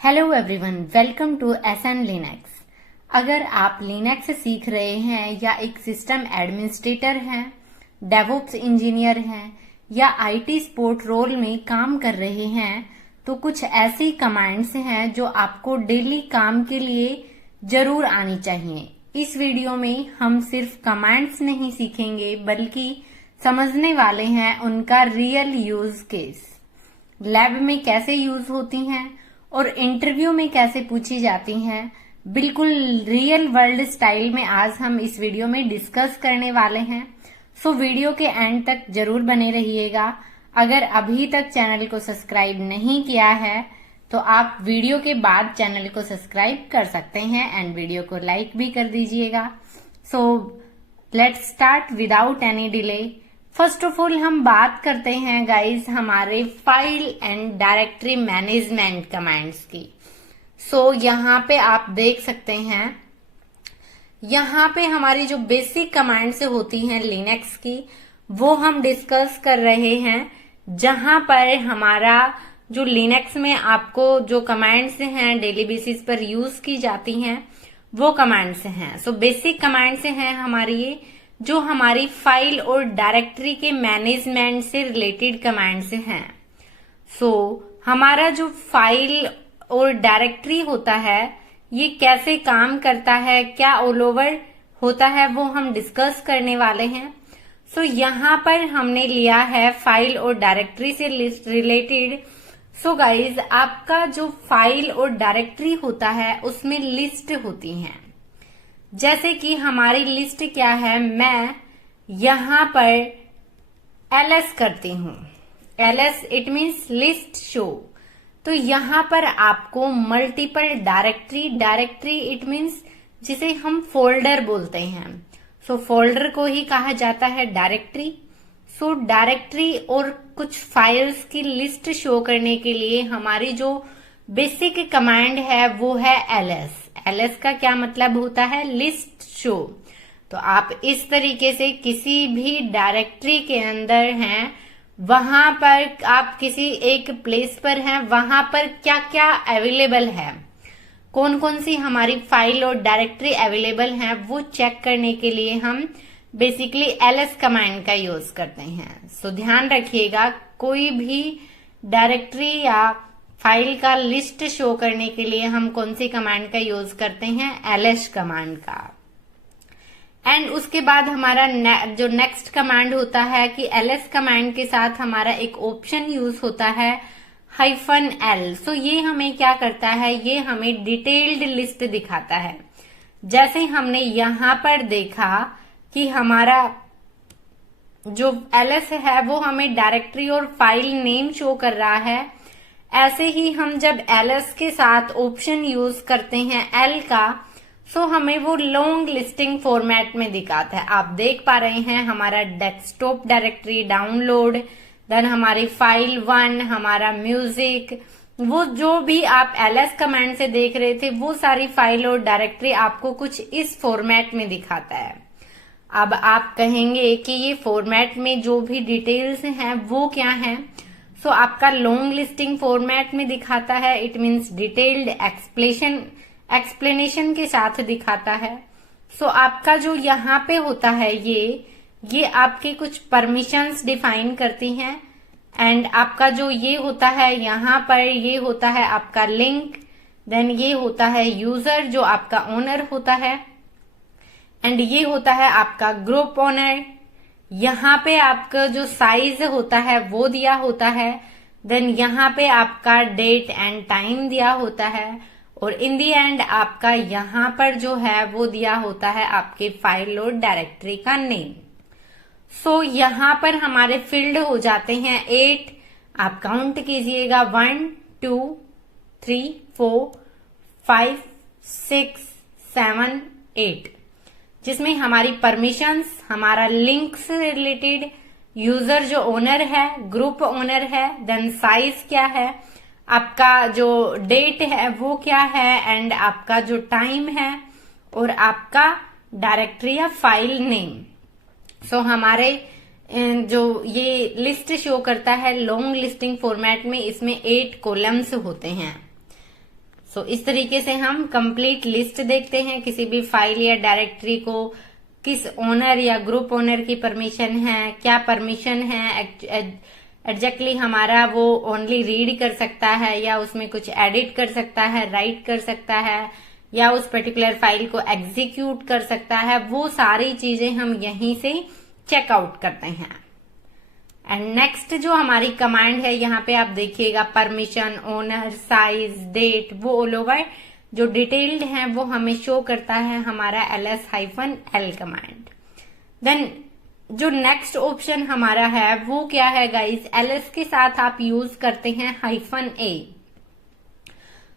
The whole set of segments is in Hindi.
Hello everyone, welcome to SN Linux. अगर आप लिनक्स सीख रहे हैं या एक सिस्टम एडमिनिस्ट्रेटर हैं, डेवऑप्स इंजीनियर हैं या आईटी सपोर्ट रोल में काम कर रहे हैं, तो कुछ ऐसी कमांड्स हैं जो आपको डेली काम के लिए जरूर आनी चाहिए। इस वीडियो में हम सिर्फ कमांड्स नहीं सीखेंगे बल्कि समझने वाले हैं उनका रियल यूज केस, लैब में कैसे यूज होती हैं और इंटरव्यू में कैसे पूछी जाती हैं। बिल्कुल रियल वर्ल्ड स्टाइल में आज हम इस वीडियो में डिस्कस करने वाले हैं। सो वीडियो के एंड तक जरूर बने रहिएगा। अगर अभी तक चैनल को सब्सक्राइब नहीं किया है तो आप वीडियो के बाद चैनल को सब्सक्राइब कर सकते हैं एंड वीडियो को लाइक भी कर दीजिएगा। So let's start without any delay. First of all हम बात करते हैं गाइस हमारे file and directory management commands की। सो यहाँ पे आप देख सकते हैं, यहाँ पे हमारी जो बेसिक कमांड्स होती हैं लिनक्स की वो हम डिस्कस कर रहे हैं। जहां पर हमारा जो लिनक्स में आपको जो कमांड्स हैं डेली बेसिस पर यूज की जाती हैं वो कमांड्स हैं। सो बेसिक कमांड्स हैं हमारी ये, जो हमारी फाइल और डायरेक्टरी के मैनेजमेंट से रिलेटेड कमांड्स हैं। सो हमारा जो फाइल और डायरेक्टरी होता है ये कैसे काम करता है, क्या ऑल ओवर होता है, वो हम डिस्कस करने वाले हैं। सो यहाँ पर हमने लिया है फाइल और डायरेक्टरी से रिलेटेड। सो गाइज आपका जो फाइल और डायरेक्टरी होता है उसमें लिस्ट होती हैं। जैसे कि हमारी लिस्ट क्या है, मैं यहां पर ls करती हूं। ls it means list show. तो यहां पर आपको मल्टीपल डायरेक्टरी इट मीन्स जिसे हम फोल्डर बोलते हैं। सो फोल्डर को ही कहा जाता है डायरेक्टरी। सो डायरेक्टरी और कुछ फाइल्स की लिस्ट शो करने के लिए हमारी जो बेसिक कमांड है वो है ls। ls का क्या मतलब होता है, लिस्ट शो। तो आप इस तरीके से किसी भी डायरेक्टरी के अंदर हैं, वहां पर आप किसी एक प्लेस पर हैं, वहां पर क्या क्या अवेलेबल है, कौन कौन सी हमारी फाइल और डायरेक्टरी अवेलेबल हैं, वो चेक करने के लिए हम बेसिकली ls कमांड का यूज करते हैं। सो ध्यान रखिएगा, कोई भी डायरेक्टरी या फाइल का लिस्ट शो करने के लिए हम कौन सी कमांड का यूज करते हैं, ls कमांड का। एंड उसके बाद हमारा जो नेक्स्ट कमांड होता है कि ls कमांड के साथ हमारा एक ऑप्शन यूज होता है -l। सो ये हमें क्या करता है, ये हमें डिटेल्ड लिस्ट दिखाता है। जैसे हमने यहां पर देखा कि हमारा जो ls है वो हमें डायरेक्टरी और फाइल नेम शो कर रहा है, ऐसे ही हम जब ls के साथ ऑप्शन यूज करते हैं l का, सो हमें वो लॉन्ग लिस्टिंग फॉर्मेट में दिखाता है। आप देख पा रहे हैं हमारा डेस्कटॉप डायरेक्टरी डाउनलोड, देन हमारी फाइल 1, हमारा म्यूजिक, वो जो भी आप ls कमांड से देख रहे थे वो सारी फाइल और डायरेक्टरी आपको कुछ इस फॉर्मेट में दिखाता है। अब आप कहेंगे कि ये फॉर्मेट में जो भी डिटेल्स हैं वो क्या है। सो आपका लॉन्ग लिस्टिंग फॉर्मेट में दिखाता है, इट मीन्स डिटेल्ड एक्सप्लेनेशन के साथ दिखाता है। सो आपका जो यहाँ पे होता है ये आपके कुछ परमिशंस डिफाइन करती हैं। एंड आपका जो ये होता है यहाँ पर ये होता है आपका लिंक, देन ये होता है यूजर जो आपका ओनर होता है, एंड ये होता है आपका ग्रुप ओनर। यहाँ पे आपका जो साइज होता है वो दिया होता है, देन यहाँ पे आपका डेट एंड टाइम दिया होता है, और इन दी एंड आपका यहाँ पर जो है वो दिया होता है आपके फाइल और डायरेक्टरी का नेम। सो यहाँ पर हमारे फील्ड हो जाते हैं 8। आप काउंट कीजिएगा 1 2 3 4 5 6 7 8, जिसमें हमारी परमिशंस, हमारा लिंक से रिलेटेड, यूजर जो ओनर है, ग्रुप ओनर है, देन साइज क्या है, आपका जो डेट है वो क्या है, एंड आपका जो टाइम है, और आपका डायरेक्टरी या फाइल नेम। सो हमारे जो ये लिस्ट शो करता है लॉन्ग लिस्टिंग फॉर्मेट में, इसमें 8 कॉलम्स होते हैं। सो इस तरीके से हम कंप्लीट लिस्ट देखते हैं किसी भी फाइल या डायरेक्टरी को किस ओनर या ग्रुप ओनर की परमिशन है, क्या परमिशन है, एग्जैक्टली हमारा वो ओनली रीड कर सकता है या उसमें कुछ एडिट कर सकता है, राइट कर सकता है, या उस पर्टिकुलर फाइल को एग्जीक्यूट कर सकता है। वो सारी चीजें हम यहीं से चेकआउट करते हैं। एंड नेक्स्ट जो हमारी कमांड है, यहाँ पे आप देखिएगा परमिशन, ओनर, साइज, डेट, वो ऑल ओवर जो डिटेल्ड है वो हमें शो करता है हमारा ls-l कमांड। देन जो नेक्स्ट ऑप्शन हमारा है वो क्या है गाइस, ls के साथ आप यूज करते हैं -a।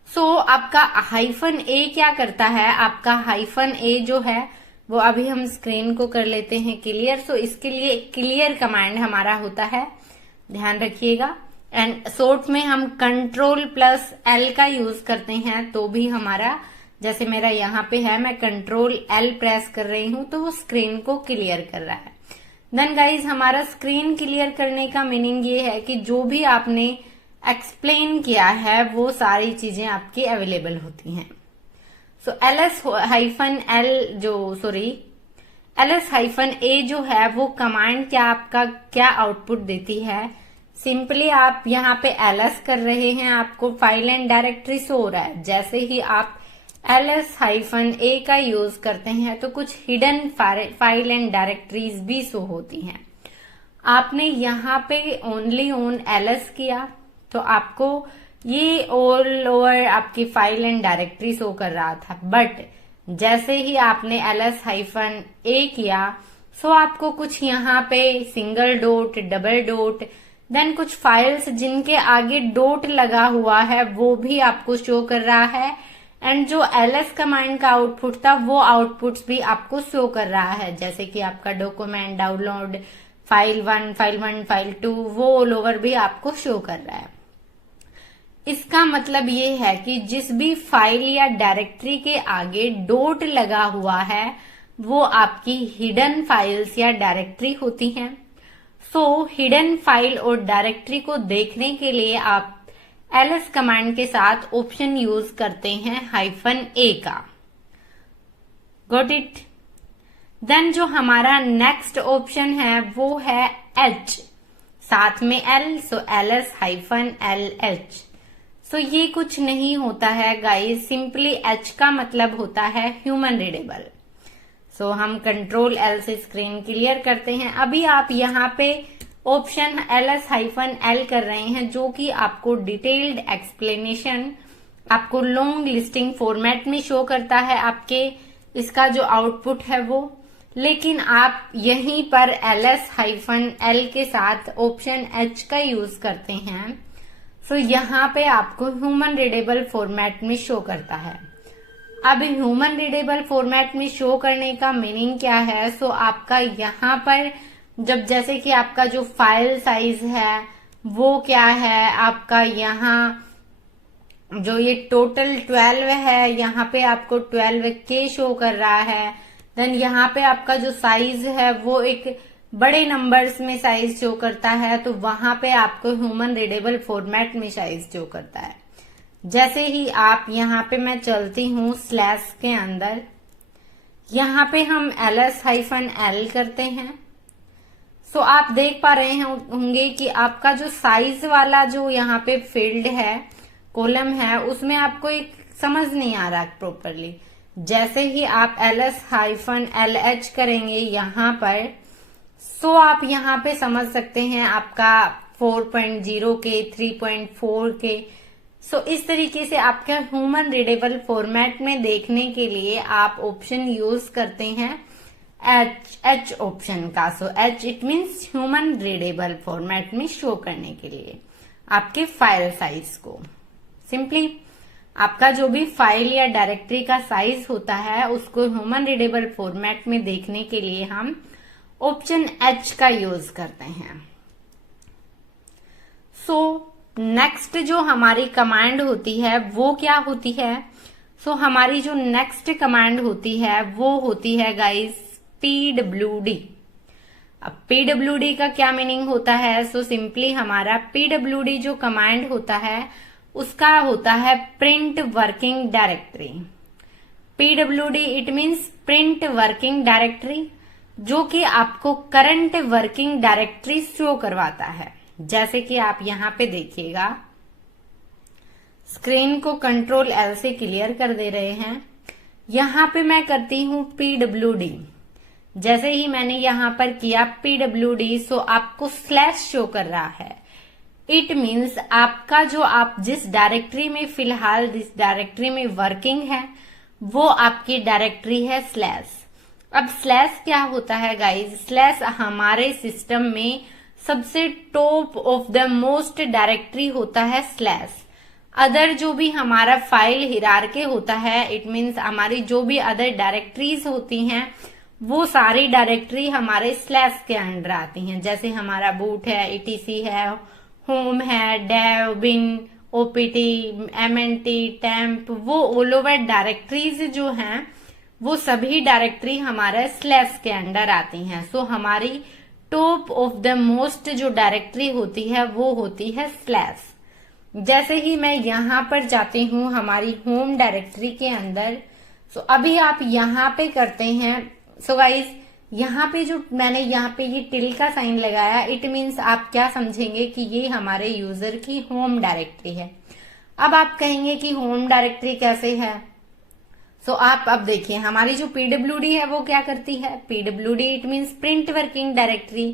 सो आपका -a क्या करता है, आपका -a जो है वो अभी हम स्क्रीन को कर लेते हैं क्लियर। सो इसके लिए क्लियर कमांड हमारा होता है, ध्यान रखिएगा। एंड शॉर्ट में हम Ctrl+L का यूज करते हैं तो भी हमारा, जैसे मेरा यहाँ पे है, मैं Ctrl+L प्रेस कर रही हूं तो वो स्क्रीन को क्लियर कर रहा है। देन गाइज हमारा स्क्रीन क्लियर करने का मीनिंग ये है कि जो भी आपने एक्सप्लेन किया है वो सारी चीजें आपकी अवेलेबल होती हैं। सो ls-a जो है वो कमांड क्या आपका क्या आउटपुट देती है, सिंपली आप यहाँ पे ls कर रहे हैं, आपको फाइल एंड डायरेक्टरी शो हो रहा है। जैसे ही आप ls-a का यूज करते हैं तो कुछ हिडन फाइल एंड डायरेक्टरीज भी शो होती हैं। आपने यहाँ पे ओनली ऑन ls किया तो आपको ये ऑल ओवर आपकी फाइल एंड डायरेक्टरी शो कर रहा था, बट जैसे ही आपने ls-a किया सो आपको कुछ यहाँ पे single dot, double dot, then कुछ फाइल्स जिनके आगे डॉट लगा हुआ है वो भी आपको शो कर रहा है। एंड जो ls कमांड का आउटपुट था वो आउटपुट्स भी आपको शो कर रहा है, जैसे कि आपका डॉक्यूमेंट, डाउनलोड, फाइल 1, फाइल 2, वो ऑल ओवर भी आपको शो कर रहा है। इसका मतलब ये है कि जिस भी फाइल या डायरेक्टरी के आगे डॉट लगा हुआ है वो आपकी हिडन फाइल्स या डायरेक्टरी होती हैं। सो हिडन फाइल और डायरेक्टरी को देखने के लिए आप ls कमांड के साथ ऑप्शन यूज करते हैं -a का। Got it. देन जो हमारा नेक्स्ट ऑप्शन है वो है h, साथ में l, सो ls-lh। सो ये कुछ नहीं होता है गाइस, सिंपली h का मतलब होता है ह्यूमन रीडेबल। सो हम Ctrl+L से स्क्रीन क्लियर करते हैं। अभी आप यहाँ पे ऑप्शन ls-l कर रहे हैं जो कि आपको डिटेल्ड एक्सप्लेनेशन आपको लॉन्ग लिस्टिंग फॉर्मेट में शो करता है आपके इसका जो आउटपुट है वो, लेकिन आप यहीं पर ls-l के साथ ऑप्शन h का यूज करते हैं। सो यहाँ पे आपको ह्यूमन रीडेबल फॉर्मेट में शो करता है। अब ह्यूमन रीडेबल फॉर्मेट में शो करने का मीनिंग क्या है, सो आपका यहाँ पर जब जैसे कि आपका जो फाइल साइज है वो क्या है, आपका यहाँ जो ये टोटल 12 है, यहाँ पे आपको 12K शो कर रहा है। देन यहाँ पे आपका जो साइज है वो एक बड़े नंबर्स में साइज शो करता है, तो वहां पे आपको ह्यूमन रीडेबल फॉर्मेट में साइज शो करता है। जैसे ही आप यहाँ पे मैं चलती हूँ स्लैश के अंदर, यहाँ पे हम ls-l करते हैं। सो आप देख पा रहे होंगे कि आपका जो साइज वाला जो यहाँ पे फील्ड है, कॉलम है, उसमें आपको एक समझ नहीं आ रहा प्रॉपरली। जैसे ही आप ls-lh करेंगे यहाँ पर, सो आप यहाँ पे समझ सकते हैं आपका 4.0 के 3.4 के। सो इस तरीके से आपका ह्यूमन रीडेबल फॉर्मेट में देखने के लिए आप ऑप्शन यूज करते हैं H ऑप्शन का। सो H it means human readable format में शो करने के लिए आपके फाइल साइज को। सिंपली आपका जो भी फाइल या डायरेक्टरी का साइज होता है उसको ह्यूमन रीडेबल फॉर्मेट में देखने के लिए हम ऑप्शन H का यूज करते हैं। सो नेक्स्ट जो हमारी कमांड होती है वो क्या होती है, सो हमारी जो नेक्स्ट कमांड होती है वो होती है गाइस pwd। अब pwd का क्या मीनिंग होता है, सो सिंपली हमारा pwd जो कमांड होता है उसका होता है print working directory. PWD it means print working directory, जो कि आपको करंट वर्किंग डायरेक्टरी शो करवाता है। जैसे कि आप यहाँ पे देखिएगा, स्क्रीन को कंट्रोल एल से क्लियर कर दे रहे हैं। यहाँ पे मैं करती हूँ पीडब्ल्यूडी। जैसे ही मैंने यहाँ पर किया पीडब्ल्यूडी, सो आपको स्लैश शो कर रहा है। इट मीन्स आपका जो आप जिस डायरेक्टरी में फिलहाल जिस डायरेक्टरी में वर्किंग है वो आपकी डायरेक्टरी है स्लैश। अब स्लैश क्या होता है गाइज? स्लैश हमारे सिस्टम में सबसे top of the most directory होता है स्लैश। अदर जो भी हमारा फाइल हिरारकी होता है, इट मीन्स हमारी जो भी अदर डायरेक्टरीज होती हैं वो सारी डायरेक्टरी हमारे स्लैश के अंडर आती हैं। जैसे हमारा बूट है, ईटीसी है, होम है, डेव, बिन, ओपीटी, एमएनटी, टेम्प, वो ऑल ओवर डायरेक्टरीज जो हैं वो सभी डायरेक्टरी हमारे स्लैश के अंडर आती हैं। सो हमारी टॉप ऑफ द मोस्ट जो डायरेक्टरी होती है वो होती है स्लैश। जैसे ही मैं यहाँ पर जाती हूँ हमारी होम डायरेक्टरी के अंदर, सो अभी आप यहाँ पे करते हैं। सो गाइज यहाँ पे जो मैंने यहाँ पे ये टिल का साइन लगाया, इट मीन्स आप क्या समझेंगे कि ये हमारे यूजर की होम डायरेक्टरी है। अब आप कहेंगे कि होम डायरेक्टरी कैसे है? सो आप अब देखिए हमारी जो पीडब्ल्यूडी है वो क्या करती है? PWD it means print working directory.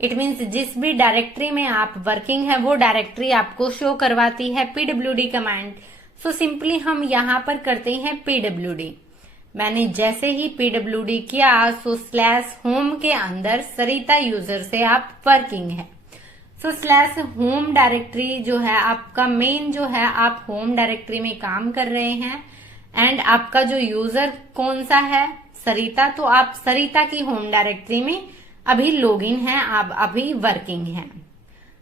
It means जिस भी डायरेक्टरी में आप वर्किंग है वो डायरेक्टरी आपको शो करवाती है पीडब्ल्यूडी कमांड। सो सिंपली हम यहाँ पर करते हैं पीडब्ल्यूडी। मैंने जैसे ही पीडब्ल्यूडी किया सो स्लैश होम के अंदर सरिता यूजर से आप वर्किंग है। सो स्लैश होम डायरेक्टरी जो है आपका मेन जो है, आप होम डायरेक्टरी में काम कर रहे हैं एंड आपका जो यूजर कौन सा है? सरिता। तो आप सरिता की होम डायरेक्टरी में अभी लॉगिन है, आप अभी वर्किंग है।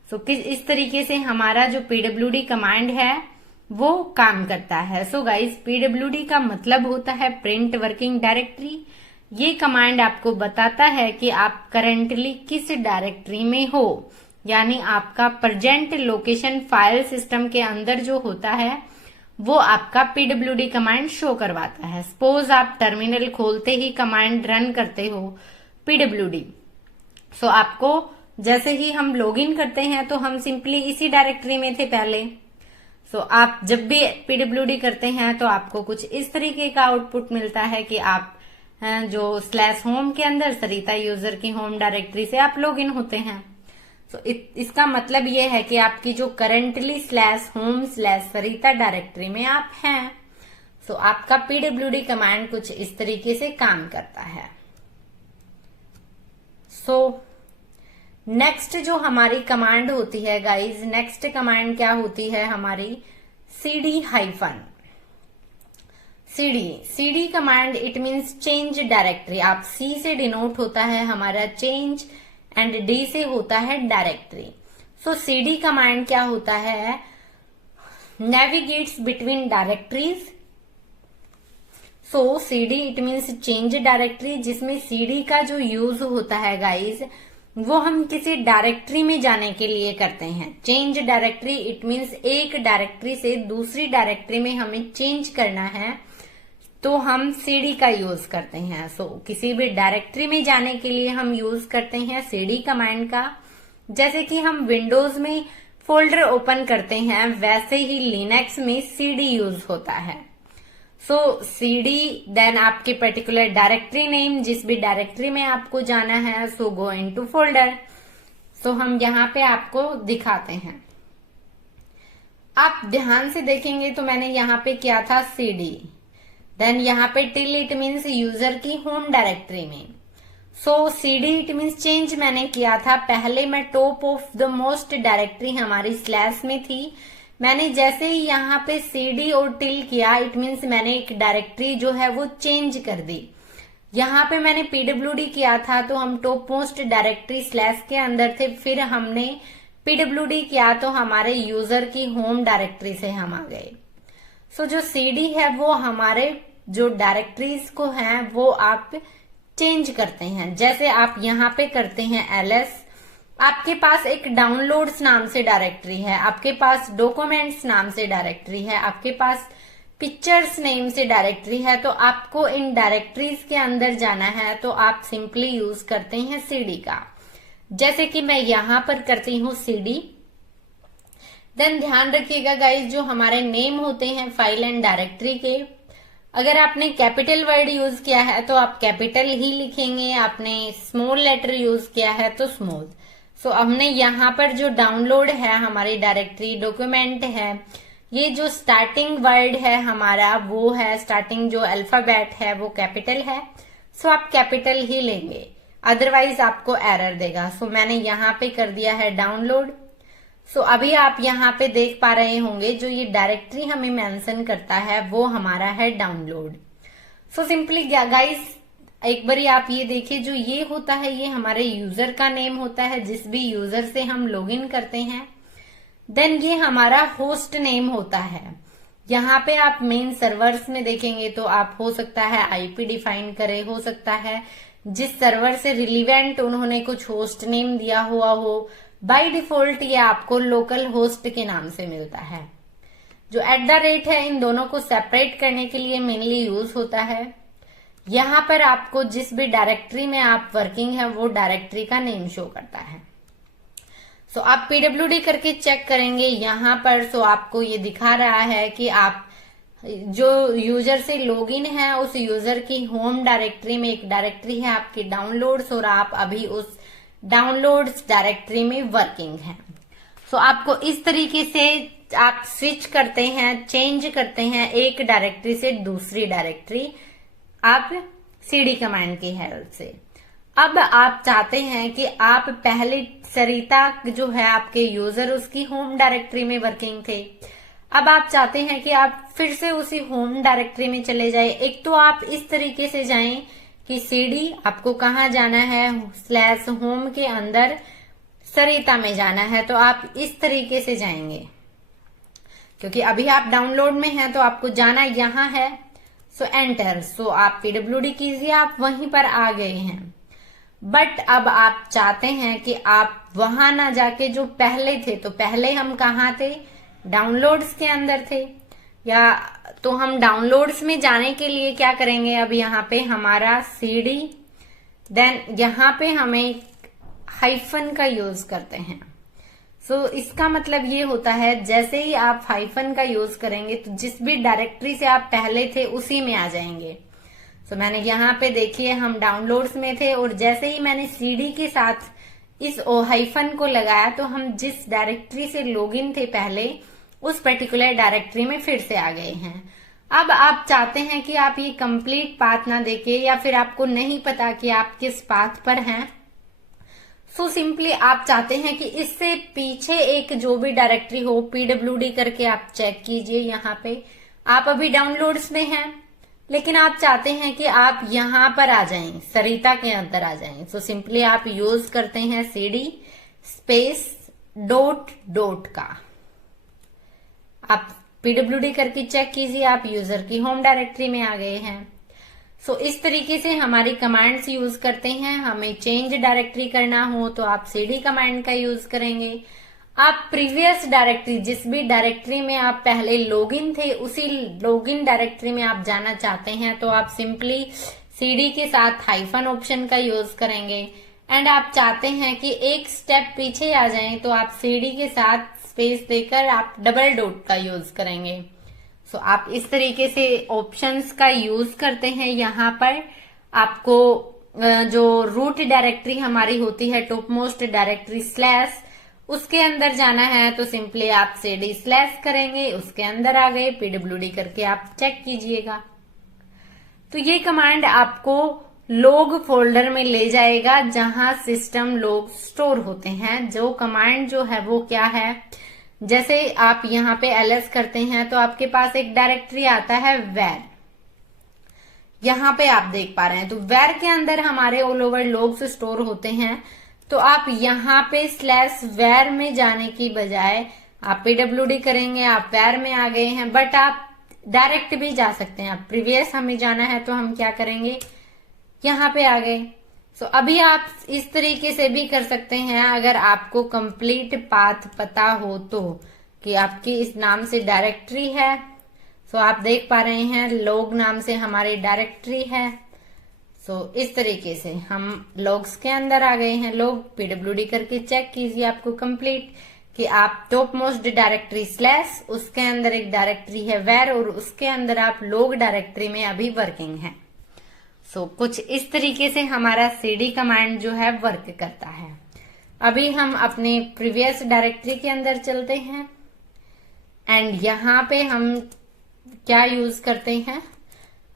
सो इस तरीके से हमारा जो पीडब्ल्यूडी कमांड है वो काम करता है। सो गाइज पीडब्ल्यूडी का मतलब होता है प्रिंट वर्किंग डायरेक्टरी। ये कमांड आपको बताता है कि आप करंटली किस डायरेक्टरी में हो, यानी आपका प्रेजेंट लोकेशन फाइल सिस्टम के अंदर जो होता है वो आपका पीडब्ल्यूडी कमांड शो करवाता है। सपोज आप टर्मिनल खोलते ही कमांड रन करते हो पीडब्ल्यूडी, सो आपको जैसे ही हम लॉगिन करते हैं तो हम सिंपली इसी डायरेक्टरी में थे पहले। सो आप जब भी पीडब्ल्यूडी करते हैं तो आपको कुछ इस तरीके का आउटपुट मिलता है कि आप जो स्लैश होम के अंदर सरिता यूजर की होम डायरेक्टरी से आप लॉगिन होते हैं। सो इसका मतलब ये है कि आपकी जो करंटली स्लैश होम स्लैश सरिता डायरेक्टरी में आप हैं। सो आपका पीडब्ल्यूडी कमांड कुछ इस तरीके से काम करता है। सो नेक्स्ट जो हमारी कमांड होती है गाइज, नेक्स्ट कमांड क्या होती है हमारी? cd hyphen cd command it means change directory. आप C से डिनोट होता है हमारा चेंज एंड D से होता है डायरेक्टरी। सो cd कमांड क्या होता है? Navigates between directories. So cd it means change directory, जिसमें cd का जो यूज होता है गाइज वो हम किसी डायरेक्टरी में जाने के लिए करते हैं। चेंज डायरेक्टरी इट मीन्स एक डायरेक्टरी से दूसरी डायरेक्टरी में हमें चेंज करना है तो हम cd का यूज करते हैं। सो किसी भी डायरेक्टरी में जाने के लिए हम यूज करते हैं cd कमांड का। जैसे कि हम विंडोज में फोल्डर ओपन करते हैं वैसे ही लिनक्स में cd यूज होता है। सो cd देन आपके पर्टिकुलर डायरेक्टरी नेम, जिस भी डायरेक्टरी में आपको जाना है, सो गो इनटू फोल्डर। सो हम यहाँ पे आपको दिखाते हैं। आप ध्यान से देखेंगे तो मैंने यहाँ पे किया था cd, देन यहाँ पे टिल इट मीन्स यूजर की होम डायरेक्टरी में। सो cd इट मीन्स चेंज मैंने किया था। पहले मैं top of the most directory हमारी स्लैश में थी, मैंने जैसे ही यहाँ पे cd और टिल किया इट मीन्स मैंने एक डायरेक्टरी जो है वो चेंज कर दी। यहाँ पे मैंने pwd किया था तो हम टॉप मोस्ट डायरेक्टरी स्लैश के अंदर थे, फिर हमने pwd किया तो हमारे यूजर की होम डायरेक्टरी से हम आ गए। सो जो cd है वो हमारे जो डायरेक्टरीज को हैं वो आप चेंज करते हैं। जैसे आप यहाँ पे करते हैं ls आपके पास एक डाउनलोड्स नाम से डायरेक्टरी है, आपके पास डॉक्यूमेंट्स नाम से डायरेक्टरी है, आपके पास पिक्चर्स नेम से डायरेक्टरी है, तो आपको इन डायरेक्टरीज के अंदर जाना है तो आप सिंपली यूज करते हैं सीडी का। जैसे कि मैं यहां पर करती हूँ सीडी। देन ध्यान रखिएगा गाइस, जो हमारे नेम होते हैं फाइल एंड डायरेक्टरी के, अगर आपने कैपिटल वर्ड यूज किया है तो आप कैपिटल ही लिखेंगे, आपने स्मॉल लेटर यूज किया है तो स्मॉल। सो हमने यहाँ पर जो डाउनलोड है हमारी डायरेक्टरी, डॉक्यूमेंट है, ये जो स्टार्टिंग वर्ड है हमारा वो है, स्टार्टिंग जो अल्फाबेट है वो कैपिटल है। सो आप कैपिटल ही लेंगे, अदरवाइज आपको एरर देगा। सो मैंने यहाँ पे कर दिया है डाउनलोड। सो अभी आप यहाँ पे देख पा रहे होंगे जो ये डायरेक्टरी हमें मेंशन करता है वो हमारा है डाउनलोड। सो सिंपली गाइस एक बारी आप ये देखिए, जो ये होता है ये हमारे यूजर का नेम होता है, जिस भी यूजर से हम लॉगिन करते हैं। देन ये हमारा होस्ट नेम होता है। यहाँ पे आप मेन सर्वर्स में देखेंगे तो आप हो सकता है आईपी डिफाइन करे, हो सकता है जिस सर्वर से रिलीवेंट उन्होंने कुछ होस्ट नेम दिया हुआ हो। बाय डिफॉल्ट ये आपको लोकल होस्ट के नाम से मिलता है। जो @ है इन दोनों को सेपरेट करने के लिए मेनली यूज होता है। यहाँ पर आपको जिस भी डायरेक्टरी में आप वर्किंग है वो डायरेक्टरी का नेम शो करता है। सो आप पीडब्ल्यूडी करके चेक करेंगे यहाँ पर। सो आपको ये दिखा रहा है कि आप जो यूजर से लॉगिन है उस यूजर की होम डायरेक्टरी में एक डायरेक्टरी है आपकी डाउनलोड्स, और आप अभी उस डाउनलोड्स डायरेक्टरी में वर्किंग है। सो आपको इस तरीके से आप स्विच करते हैं, चेंज करते हैं एक डायरेक्टरी से दूसरी डायरेक्टरी आप सीडी कमांड की हेल्प से। अब आप चाहते हैं कि आप पहले सरिता जो है आपके यूजर उसकी होम डायरेक्टरी में वर्किंग थे, अब आप चाहते हैं कि आप फिर से उसी होम डायरेक्टरी में चले जाए। एक तो आप इस तरीके से जाएं कि सीडी आपको कहाँ जाना है, /होम के अंदर सरिता में जाना है, तो आप इस तरीके से जाएंगे। क्योंकि अभी आप डाउनलोड में हैं तो आपको जाना यहाँ है। सो एंटर। सो आप पीडब्ल्यूडी कीजिए, आप वहीं पर आ गए हैं। बट अब आप चाहते हैं कि आप वहां ना जाके जो पहले थे, तो पहले हम कहाँ थे, डाउनलोड्स के अंदर थे, या तो हम डाउनलोड्स में जाने के लिए क्या करेंगे, अब यहाँ पे हमारा सीडी, देन यहाँ पे हमें हाइफन का यूज करते हैं। सो इसका मतलब ये होता है जैसे ही आप हाइफन का यूज करेंगे तो जिस भी डायरेक्टरी से आप पहले थे उसी में आ जाएंगे। सो मैंने यहाँ पे देखिए हम डाउनलोड्स में थे, और जैसे ही मैंने सीडी के साथ इस हाइफन को लगाया तो हम जिस डायरेक्टरी से लॉगिन थे पहले उस पर्टिकुलर डायरेक्टरी में फिर से आ गए हैं। अब आप चाहते हैं कि आप ये कंप्लीट पाथ ना देके, या फिर आपको नहीं पता कि आप किस पाथ पर हैं, सो सिंपली आप चाहते हैं कि इससे पीछे एक जो भी डायरेक्टरी हो पीडब्ल्यूडी करके आप चेक कीजिए। यहाँ पे आप अभी डाउनलोड्स में हैं, लेकिन आप चाहते हैं कि आप यहाँ पर आ जाएं, सरिता के अंदर आ जाएं। सो सिंपली आप यूज करते हैं सीडी स्पेस डॉट का। आप पीडब्ल्यूडी करके चेक कीजिए, आप यूजर की होम डायरेक्टरी में आ गए हैं। सो इस तरीके से हमारी कमांड्स यूज करते हैं। हमें चेंज डायरेक्टरी करना हो तो आप सीडी कमांड का यूज करेंगे। आप प्रीवियस डायरेक्टरी, जिस भी डायरेक्टरी में आप पहले लॉगिन थे उसी लॉगिन डायरेक्टरी में आप जाना चाहते हैं तो आप सिंपली सीडी के साथ हाइफन ऑप्शन का यूज करेंगे। एंड आप चाहते हैं कि एक स्टेप पीछे आ जाएं तो आप सीडी के साथ स्पेस देकर आप डबल डॉट का यूज करेंगे। सो आप इस तरीके से ऑप्शंस का यूज करते हैं। यहाँ पर आपको जो रूट डायरेक्टरी हमारी होती है टॉप मोस्ट डायरेक्टरी / उसके अंदर जाना है तो सिंपली आप सीडी / करेंगे, उसके अंदर आ गए, पीडब्ल्यूडी करके आप चेक कीजिएगा। तो ये कमांड आपको लॉग फोल्डर में ले जाएगा जहां सिस्टम लॉग स्टोर होते हैं। जो कमांड जो है वो क्या है, जैसे आप यहाँ पे ls करते हैं तो आपके पास एक डायरेक्टरी आता है where, यहाँ पे आप देख पा रहे हैं। तो where के अंदर हमारे ऑल ओवर लॉग्स स्टोर होते हैं। तो आप यहाँ पे /where में जाने की बजाय आप पीडब्ल्यूडी करेंगे, आप where में आ गए हैं। बट आप डायरेक्ट भी जा सकते हैं। आप प्रीवियस हमें जाना है तो हम क्या करेंगे, यहाँ पे आ गए। अभी आप इस तरीके से भी कर सकते हैं, अगर आपको कंप्लीट पाथ पता हो तो, कि आपकी इस नाम से डायरेक्टरी है। आप देख पा रहे हैं लॉग नाम से हमारी डायरेक्टरी है। इस तरीके से हम लॉग्स के अंदर आ गए हैं। लॉग पीडब्ल्यूडी करके चेक कीजिए आपको कंप्लीट कि आप टॉप मोस्ट डायरेक्टरी स्लैश, उसके अंदर एक डायरेक्टरी है वेर, और उसके अंदर आप लॉग डायरेक्टरी में अभी वर्किंग है। कुछ इस तरीके से हमारा cd कमांड जो है वर्क करता है। अभी हम अपने प्रीवियस डायरेक्टरी के अंदर चलते हैं एंड यहाँ पे हम क्या यूज करते हैं,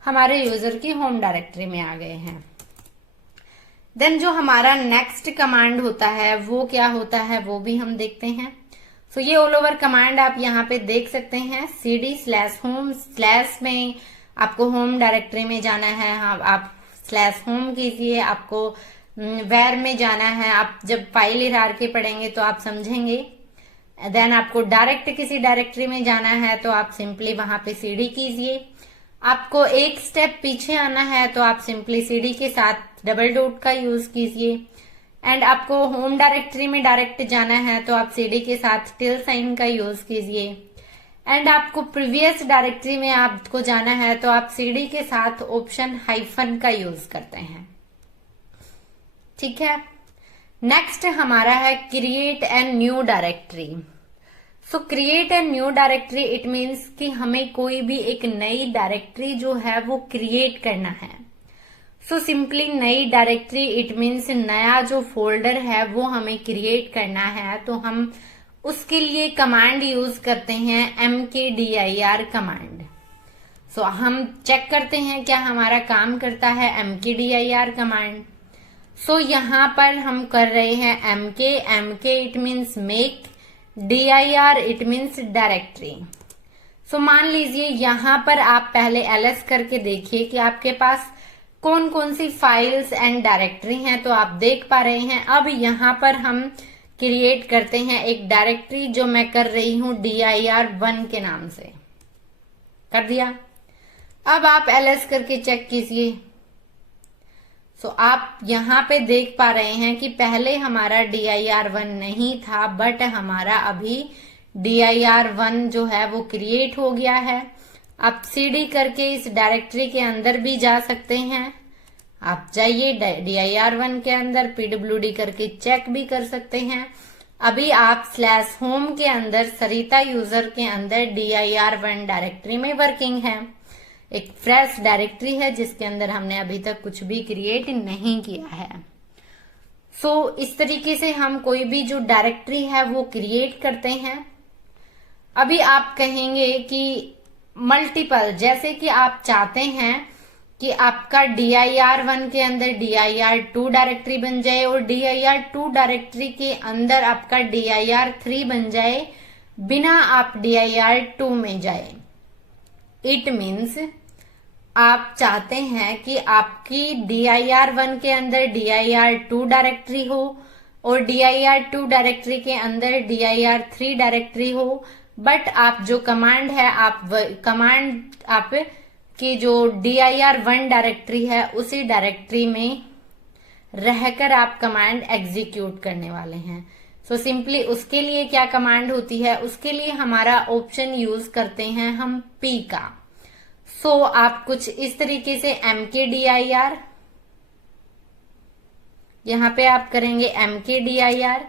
हमारे यूजर की होम डायरेक्टरी में आ गए हैं। देन जो हमारा नेक्स्ट कमांड होता है वो क्या होता है वो भी हम देखते हैं। ये ऑल ओवर कमांड आप यहाँ पे देख सकते हैं। cd/home स्लैश में आपको होम डायरेक्टरी में जाना है। हाँ, आप /home कीजिए। आपको वेर में जाना है। आप जब फाइल हिरार्की पढ़ेंगे तो आप समझेंगे। देन आपको डायरेक्ट किसी डायरेक्टरी में जाना है तो आप सिंपली वहां पे cd कीजिए। आपको एक स्टेप पीछे आना है तो आप सिंपली cd के साथ डबल डॉट का यूज कीजिए। एंड आपको होम डायरेक्टरी में डायरेक्ट जाना है तो आप cd के साथ टिल साइन का यूज कीजिए। एंड आपको प्रीवियस डायरेक्टरी में आपको जाना है तो आप cd के साथ ऑप्शन हाइफन का यूज करते हैं। ठीक है। नेक्स्ट हमारा है create an new directory. Create an new directory it means कि हमें कोई भी एक नई डायरेक्टरी जो है वो क्रिएट करना है। सिंपली नई डायरेक्टरी इट मीन्स नया जो फोल्डर है वो हमें क्रिएट करना है। तो हम उसके लिए कमांड यूज करते हैं mkdir कमांड। हम चेक करते हैं क्या हमारा काम करता है mkdir कमांड। यहाँ पर हम कर रहे हैं mk it means make, dir it means directory. मान लीजिए यहाँ पर आप पहले ls करके देखिए कि आपके पास कौन कौन सी फाइल्स एंड डायरेक्टरी हैं। तो आप देख पा रहे हैं अब यहाँ पर हम क्रिएट करते हैं एक डायरेक्टरी जो मैं कर रही हूं dir1 के नाम से। कर दिया। अब आप ls करके चेक कीजिए। आप यहाँ पे देख पा रहे हैं कि पहले हमारा dir1 नहीं था, बट हमारा अभी dir1 जो है वो क्रिएट हो गया है। आप cd करके इस डायरेक्टरी के अंदर भी जा सकते हैं। आप जाइए dir1 के अंदर pwd करके चेक भी कर सकते हैं। अभी आप /home के अंदर सरिता यूजर के अंदर dir1 डायरेक्टरी में वर्किंग है। एक फ्रेश डायरेक्टरी है जिसके अंदर हमने अभी तक कुछ भी क्रिएट नहीं किया है। इस तरीके से हम कोई भी जो डायरेक्टरी है वो क्रिएट करते हैं। अभी आप कहेंगे कि मल्टीपल, जैसे कि आप चाहते हैं कि आपका dir1 के अंदर dir2 डायरेक्टरी बन जाए और dir2 डायरेक्टरी के अंदर आपका dir3 बन जाए बिना आप dir2 में जाए। इट मीन्स आप चाहते हैं कि आपकी dir1 के अंदर dir2 डायरेक्टरी हो और dir2 डायरेक्टरी के अंदर dir3 डायरेक्टरी हो, बट आप जो कमांड है आप की जो dir1 डायरेक्टरी है उसी डायरेक्टरी में रहकर आप कमांड एग्जीक्यूट करने वाले हैं। सिंपली उसके लिए क्या कमांड होती है, उसके लिए हमारा ऑप्शन यूज करते हैं हम p का। आप कुछ इस तरीके से mkdir, यहाँ पे आप करेंगे mkdir,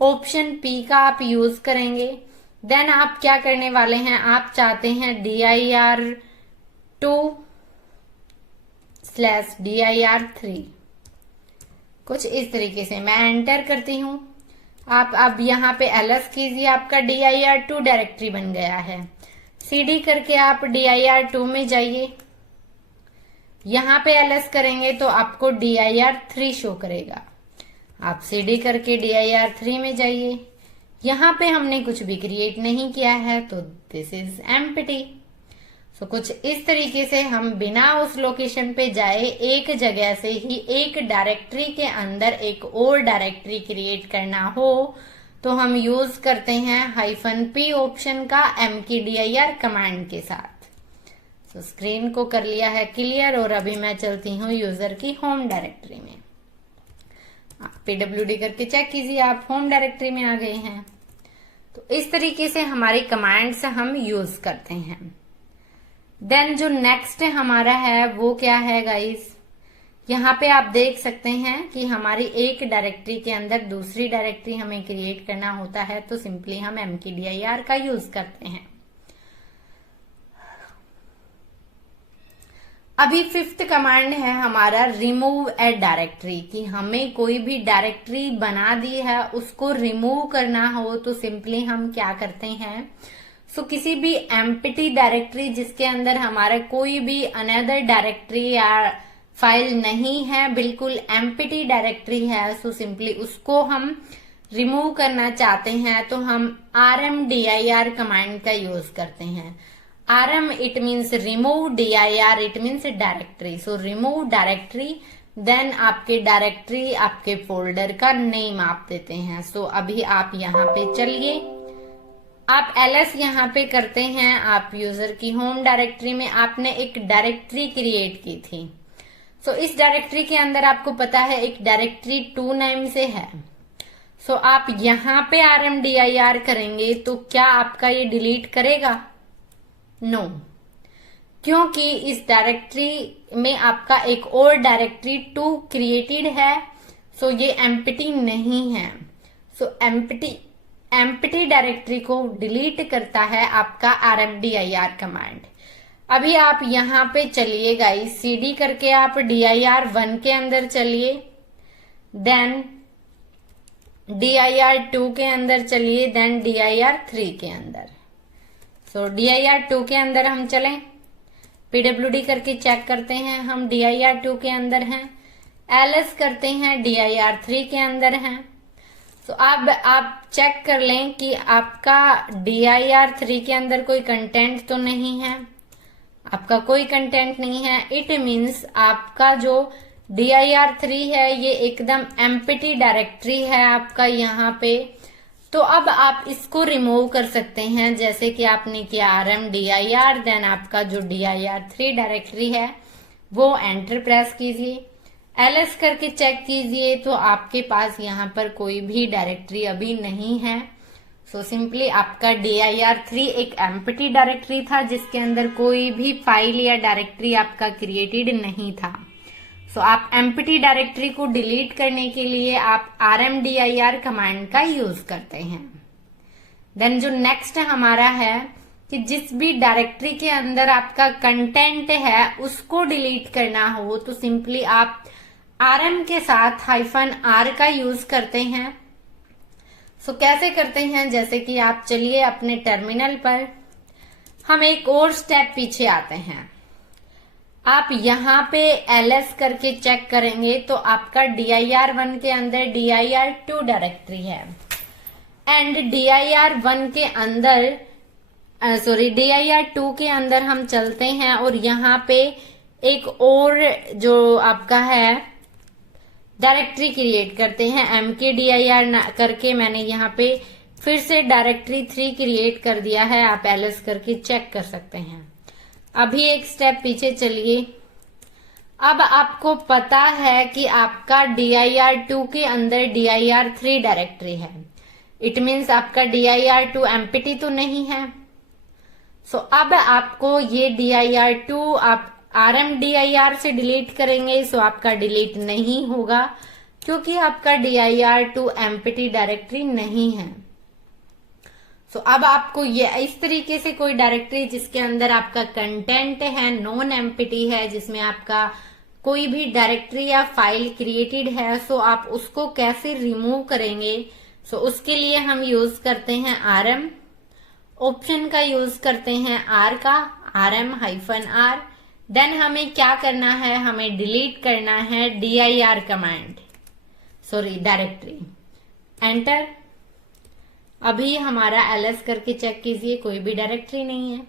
ऑप्शन p का आप यूज करेंगे। देन आप क्या करने वाले हैं, आप चाहते हैं dir2/dir3, कुछ इस तरीके से मैं एंटर करती हूं। आप अब यहाँ पे ls कीजिए, आपका dir2 डायरेक्टरी बन गया है। cd करके आप dir2 में जाइए। यहाँ पे ls करेंगे तो आपको dir3 शो करेगा। आप cd करके dir3 में जाइए। यहाँ पे हमने कुछ भी क्रिएट नहीं किया है तो दिस इज एम्प्टी। कुछ इस तरीके से हम बिना उस लोकेशन पे जाए एक जगह से ही एक डायरेक्टरी के अंदर एक और डायरेक्टरी क्रिएट करना हो तो हम यूज करते हैं -p ऑप्शन का mkdir कमांड के साथ। स्क्रीन को कर लिया है क्लियर और अभी मैं चलती हूँ यूजर की होम डायरेक्टरी में। pwd करके चेक कीजिए, आप होम डायरेक्टरी में आ गए हैं। तो इस तरीके से हमारी कमांड्स हम यूज करते हैं। देन जो नेक्स्ट हमारा है वो क्या है गाइस, यहाँ पे आप देख सकते हैं कि हमारी एक डायरेक्टरी के अंदर दूसरी डायरेक्टरी हमें क्रिएट करना होता है, तो सिंपली हम mkdir का यूज करते हैं। अभी फिफ्थ कमांड है हमारा रिमूव ए डायरेक्टरी, कि हमें कोई भी डायरेक्टरी बना दी है उसको रिमूव करना हो तो सिंपली हम क्या करते हैं, किसी भी एम्प्टी डायरेक्टरी जिसके अंदर हमारा कोई भी अनदर डायरेक्टरी या फाइल नहीं है, बिल्कुल एम्प्टी डायरेक्टरी है, सिंपली उसको हम रिमूव करना चाहते हैं तो हम rmdir कमांड का यूज करते हैं। rm it means remove, dir it means directory. Remove directory, then आपके डायरेक्टरी आपके फोल्डर का नेम आप देते हैं। अभी आप यहाँ पे चलिए, आप ls यहाँ पे करते हैं, आप यूजर की होम डायरेक्टरी में आपने एक डायरेक्टरी क्रिएट की थी। इस डायरेक्टरी के अंदर आपको पता है एक डायरेक्टरी 2 नेम से है। आप यहाँ पे rmdir करेंगे तो क्या आपका ये डिलीट करेगा? नो, क्योंकि इस डायरेक्टरी में आपका एक और डायरेक्टरी 2 क्रिएटेड है, ये एम्प्टी नहीं है। एम्प्टी डायरेक्टरी को डिलीट करता है आपका rmdir कमांड। अभी आप यहाँ पे चलिए गाइस, cd करके आप dir1 के अंदर चलिए, देन dir2 के अंदर चलिए, देन dir3 के अंदर। dir2 के अंदर हम चलें, pwd करके चेक करते हैं, हम dir2 के अंदर हैं। ls करते हैं, dir3 के अंदर हैं। अब आप चेक कर लें कि आपका dir3 के अंदर कोई कंटेंट तो नहीं है। आपका कोई कंटेंट नहीं है, इट मीन्स आपका जो dir3 है ये एकदम एम्प्टी डायरेक्टरी है आपका यहाँ पे। तो अब आप इसको रिमूव कर सकते हैं, जैसे कि आपने किया rmdir, देन आपका जो dir3 डायरेक्टरी है वो एंटर प्रेस कीजिए, ls करके चेक कीजिए, तो आपके पास यहाँ पर कोई भी डायरेक्टरी अभी नहीं है। सिंपली आपका dir3 एक एम्प्टी डायरेक्टरी था जिसके अंदर कोई भी फाइल या डायरेक्टरी आपका क्रिएटेड नहीं था। आप एम्प्टी डायरेक्टरी को डिलीट करने के लिए आप rmdir कमांड का यूज करते हैं। देन जो नेक्स्ट हमारा है कि जिस भी डायरेक्टरी के अंदर आपका कंटेंट है उसको डिलीट करना हो तो सिंपली आप rm के साथ -r का यूज करते हैं। कैसे करते हैं, जैसे कि आप चलिए अपने टर्मिनल पर, हम एक और स्टेप पीछे आते हैं। आप यहाँ पे ls करके चेक करेंगे तो आपका dir1 के अंदर dir2 डायरेक्टरी है, एंड dir1 के अंदर dir2 के अंदर हम चलते हैं और यहाँ पे एक और जो आपका है डायरेक्टरी क्रिएट करते हैं mkdir करके। मैंने यहाँ पे फिर से डायरेक्टरी 3 क्रिएट कर दिया है, आप ls करके चेक कर सकते हैं। अभी एक स्टेप पीछे चलिए, अब आपको पता है कि आपका dir2 के अंदर dir3 डायरेक्टरी है, इट मीन्स आपका dir2 एम्प्टी तो नहीं है। अब आपको ये dir2 आप rmdir से डिलीट करेंगे, आपका डिलीट नहीं होगा क्योंकि आपका dir2 एम्प्टी डायरेक्टरी नहीं है। अब आपको ये इस तरीके से कोई डायरेक्टरी जिसके अंदर आपका कंटेंट है, नॉन एम्प्टी है, जिसमें आपका कोई भी डायरेक्टरी या फाइल क्रिएटेड है, आप उसको कैसे रिमूव करेंगे। उसके लिए हम यूज करते हैं rm ऑप्शन का यूज करते हैं r का, rm-r। देन हमें क्या करना है, हमें डिलीट करना है dir कमांड, डायरेक्टरी, एंटर। अभी हमारा ls करके चेक कीजिए, कोई भी डायरेक्टरी नहीं है।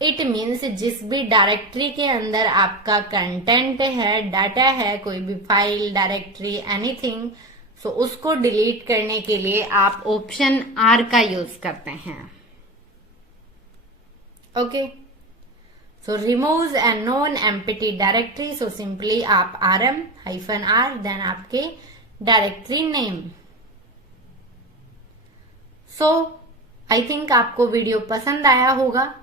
इट मीन्स जिस भी डायरेक्टरी के अंदर आपका कंटेंट है, डाटा है, कोई भी फाइल, डायरेक्टरी, एनीथिंग, उसको डिलीट करने के लिए आप ऑप्शन r का यूज करते हैं। Okay, removes a non empty directory, simply आप rm-r, देन आपके directory name. So I think आपको वीडियो पसंद आया होगा।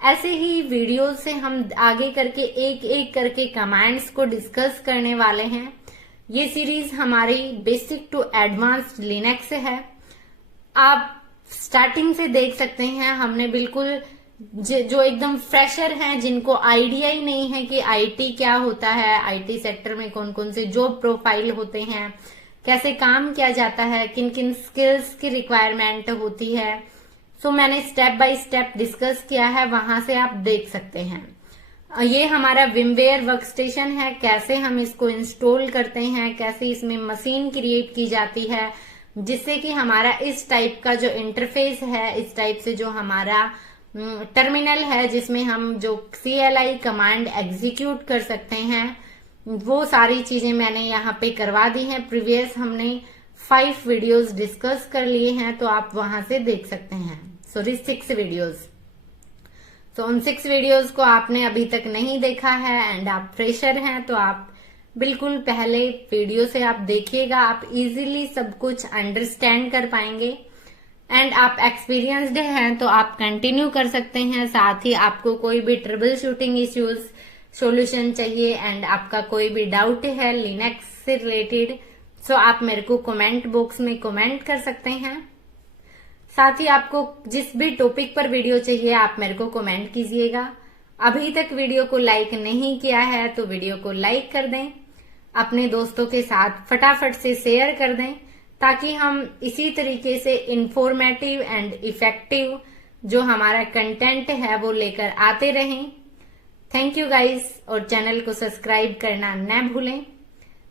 ऐसे ही वीडियो से हम आगे करके एक एक करके कमांड्स को डिस्कस करने वाले हैं। ये सीरीज हमारी बेसिक टू एडवांस्ड लिनक्स है। आप स्टार्टिंग से देख सकते हैं, हमने बिल्कुल जो एकदम फ्रेशर हैं, जिनको आइडिया ही नहीं है कि आईटी क्या होता है, आईटी सेक्टर में कौन कौन से जॉब प्रोफाइल होते हैं, कैसे काम किया जाता है, किन किन स्किल्स की रिक्वायरमेंट होती है। सो मैंने स्टेप बाय स्टेप डिस्कस किया है, वहां से आप देख सकते हैं। ये हमारा विमवेयर वर्कस्टेशन है, कैसे हम इसको इंस्टॉल करते हैं, कैसे इसमें मशीन क्रिएट की जाती है, जिससे कि हमारा इस टाइप का जो इंटरफेस है, इस टाइप से जो हमारा टर्मिनल है जिसमें हम जो CLI कमांड एग्जीक्यूट कर सकते हैं, वो सारी चीजें मैंने यहाँ पे करवा दी हैं। प्रीवियस हमने 5 वीडियोस डिस्कस कर लिए हैं, तो आप वहां से देख सकते हैं। Sorry 6 videos. तो उन 6 वीडियोस को आपने अभी तक नहीं देखा है एंड आप फ्रेशर हैं, तो आप बिल्कुल पहले वीडियो से आप देखिएगा, आप इजीली सब कुछ अंडरस्टैंड कर पाएंगे। एंड आप एक्सपीरियंस्ड हैं तो आप कंटिन्यू कर सकते हैं। साथ ही आपको कोई भी ट्रबल शूटिंग इश्यूज सॉल्यूशन चाहिए एंड आपका कोई भी डाउट है लिनक्स से रिलेटेड, सो आप मेरे को कमेंट बॉक्स में कमेंट कर सकते हैं। साथ ही आपको जिस भी टॉपिक पर वीडियो चाहिए आप मेरे को कमेंट कीजिएगा। अभी तक वीडियो को लाइक नहीं किया है तो वीडियो को लाइक कर दें, अपने दोस्तों के साथ फटाफट से शेयर कर दें, ताकि हम इसी तरीके से इंफॉर्मेटिव एंड इफेक्टिव जो हमारा कंटेंट है वो लेकर आते रहें। थैंक यू गाइस, और चैनल को सब्सक्राइब करना न भूलें।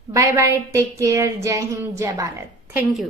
बाय बाय, टेक केयर, जय हिंद, जय भारत, थैंक यू।